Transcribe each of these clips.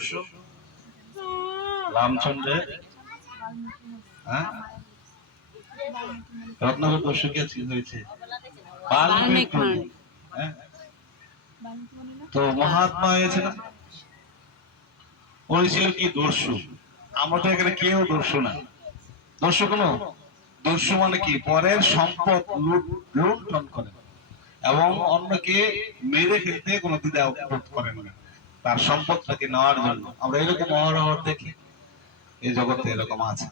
দস্যু রামচন্দ্রের রত্নাকর দস্যু কে হয়েছে বাল্মীকি। তো মহাত্মা হয়েছে না, উনি ছিল কি দস্যু। আমরা তো এখানে কেউ দস্যু না। দস্যু কোন দস্যু মানে কি পরের সম্পদ লুণ্ঠন করে এবং অন্যকে মেরে ফেলতে কোনো দ্বিধা বোধ করেন না তার সম্পদটাকে নেওয়ার জন্য। আমরা এরকম অহরহ দেখি এই জগতে, এরকম আছে।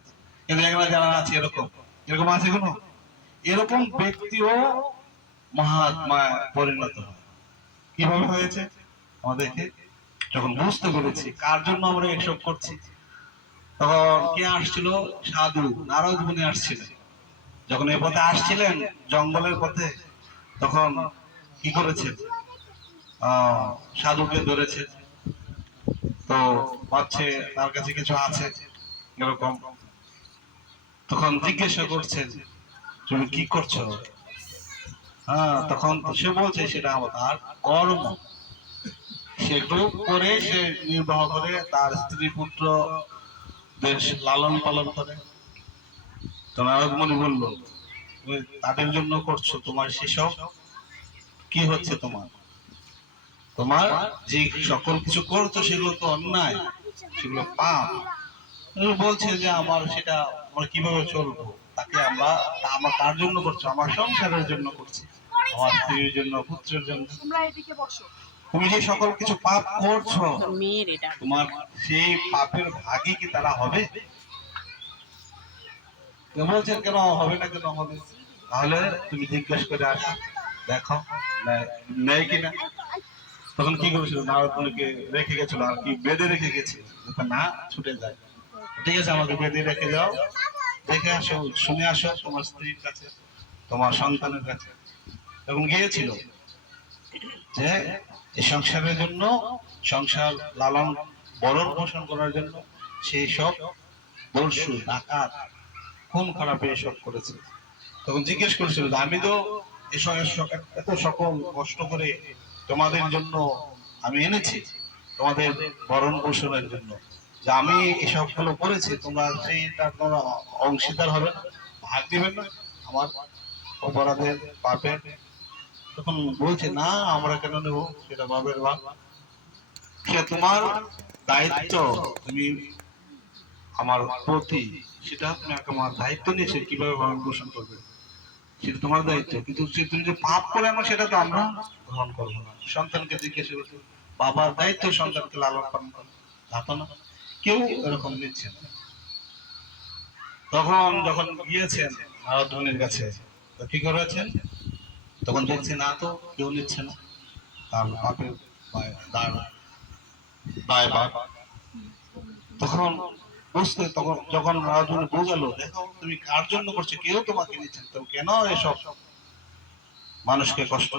কিন্তু এখানে যারা আছে এরকম এরকম আছে কোনো এরকম ব্যক্তিও মহাত্মা পরিণত হয়। কিভাবে হয়েছে আমাদেরকে যখন বুঝতে পেরেছি কার জন্য আমরা এসব করছি। তখন কে আসছিল? সাধু নারদ মুনি আসছিলেন। যখন এই পথে আসছিলেন জঙ্গলের পথে, তখন কি করেছে? সাধুকে ধরেছে। তো ভাবছে তার কাছে কিছু আছে এরকম। তখন জিজ্ঞাসা করছে তুমি কি করছো? তখন সে বলছে সেটা তার কর্ম, সেগুলো করে সে নির্বাহ করে, তার স্ত্রী পুত্র দেশ লালন পালন করে। তো নারদ মুনি বলল তাদের জন্য করছো, তোমার সেসব কি হচ্ছে? তোমার যে সকল কিছু করছো সেগুলো তো অন্যায়, সেগুলো পাপ। বলছে যে আমার সেটা আমরা কিভাবে চলবো? তাকে আমরা কার জন্য করছো? আমার সংসারের জন্য করছি, আমার স্ত্রীর জন্য, পুত্রের জন্য। তুমি যে সকল কিছু পাপ করছো, তোমার সেই পাপের ভাগী কি তারা হবে? বলছেন কেন হবে না? কেন হবে? তাহলে তুমি জিজ্ঞেস করে আসো, দেখো নেই কিনা। তখন কি করেছিল? নারদ মুনিকে রেখে গেছিল, আর কি বেঁধে রেখে গেছিল না ছুটে যায়। ঠিক আছে, আমাকে বেঁধে রেখে যাও, দেখে আসো, শুনে আসো তোমার স্ত্রীর কাছে, তোমার সন্তানের কাছে। তখন গিয়েছিল যে এই সংসারের জন্য, সংসার লালন বরণ পোষণ করার জন্য সেই সব দস্যু ডাকাত খুন খারাপ এসব করেছে। তখন জিজ্ঞেস করেছিল আমি তো এসব এত সকল কষ্ট করে তোমাদের জন্য আমি এনেছি, তোমাদের ভরণ পোষণের জন্য, যে আমি এসব গুলো করেছি, তোমরা সেইটা তোমরা অংশীদার হবে না, ভাগ দিবেন না আমার অপরাধের পাপের? তখন বলছে না, আমরা কেন নেবো সেটা বাবের ভাগ, সে তোমার দায়িত্ব, তুমি আমার প্রতি, সেটা তুমি আমার দায়িত্ব নিয়েছে কিভাবে ভরণ পোষণ করবে, সেটা তোমার দায়িত্ব। কিন্তু তুমি যে পাপ করে আমার, সেটা তো আমরা গ্রহণ করবো না। সন্তানকে জিজ্ঞেস করছে, বাবার দায়িত্ব সন্তানকে লালন পালন করা, তা তো না, কেউ এরকম নিচ্ছে না। তখন যখন গিয়েছেন নারদ মুনির কাছে, তো কি করেছেন? তখন দেখছে না, তো কেউ নিচ্ছে না, তার বাপের দায় বাপ। তখন বুঝতে, তখন যখন নারদ মুনি বোঝালো, দেখো তুমি কার জন্য করছো, কেউ তোমাকে নিচ্ছেন, তো কেন এসব মানুষকে কষ্ট